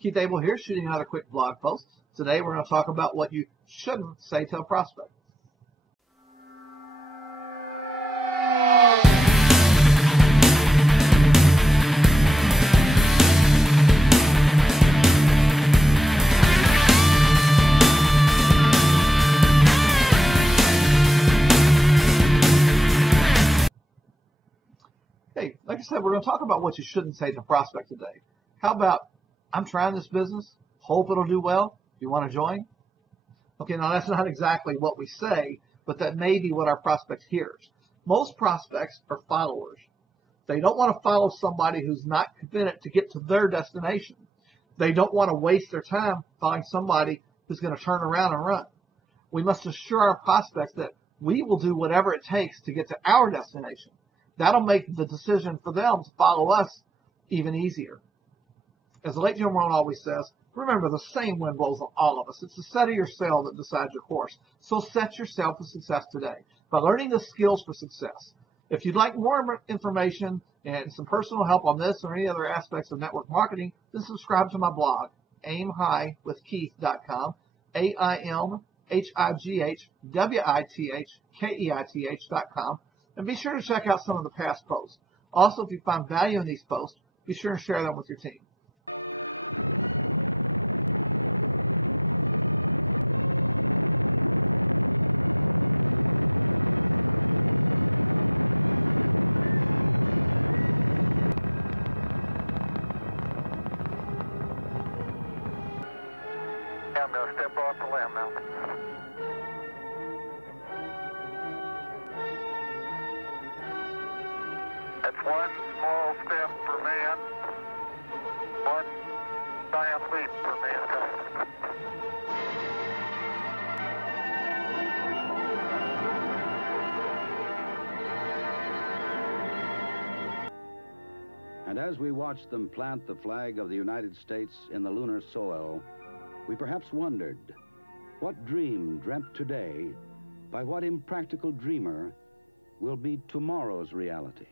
Keith Abel here, shooting another quick blog post. Today we're going to talk about what you shouldn't say to a prospect. Hey, like I said, we're going to talk about what you shouldn't say to a prospect today. How about, I'm trying this business, hope it'll do well, you want to join? Okay, now that's not exactly what we say, but that may be what our prospect hears. Most prospects are followers. They don't want to follow somebody who's not committed to get to their destination. They don't want to waste their time following somebody who's going to turn around and run. We must assure our prospects that we will do whatever it takes to get to our destination. That'll make the decision for them to follow us even easier. As the late Jim Rohn always says, remember the same wind blows on all of us. It's the set of your sail that decides your course. So set yourself for success today by learning the skills for success. If you'd like more information and some personal help on this or any other aspects of network marketing, then subscribe to my blog, aimhighwithkeith.com, aimhighwithkeith.com, and be sure to check out some of the past posts. Also, if you find value in these posts, be sure to share that with your team. I'm going to step off the limb now. That's one small step for man, one giant leap for mankind. And as we watched them plant the flag of the United States in the lunar soil, we perhaps wondered, what dream dreamt today by what impractical dreamer will be tomorrow's reality?